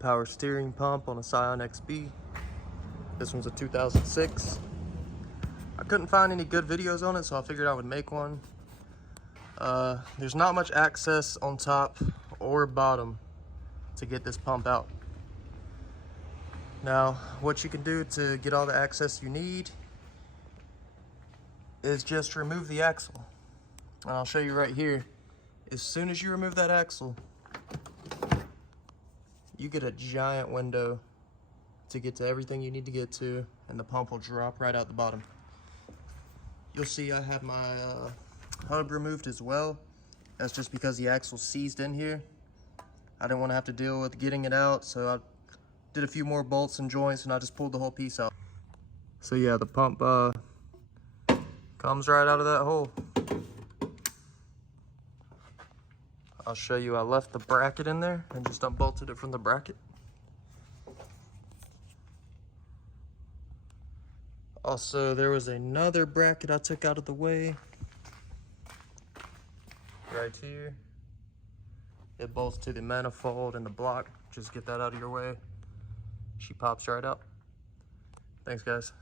power steering pump on a Scion XB. This one's a 2006. I couldn't find any good videos on it, so I figured I would make one. There's not much access on top or bottom to get this pump out. Now, what you can do to get all the access you need is just remove the axle. And I'll show you right here. As soon as you remove that axle, you get a giant window to get to everything you need to get to, and the pump will drop right out the bottom. You'll see I have my hub removed as well. That's just because the axle's seized in here. I didn't want to have to deal with getting it out, so I did a few more bolts and joints and I just pulled the whole piece out. So yeah, the pump comes right out of that hole. I'll show you, I left the bracket in there and just unbolted it from the bracket. Also, there was another bracket I took out of the way. Right here. It bolts to the manifold and the block. Just get that out of your way. She pops right out. Thanks, guys.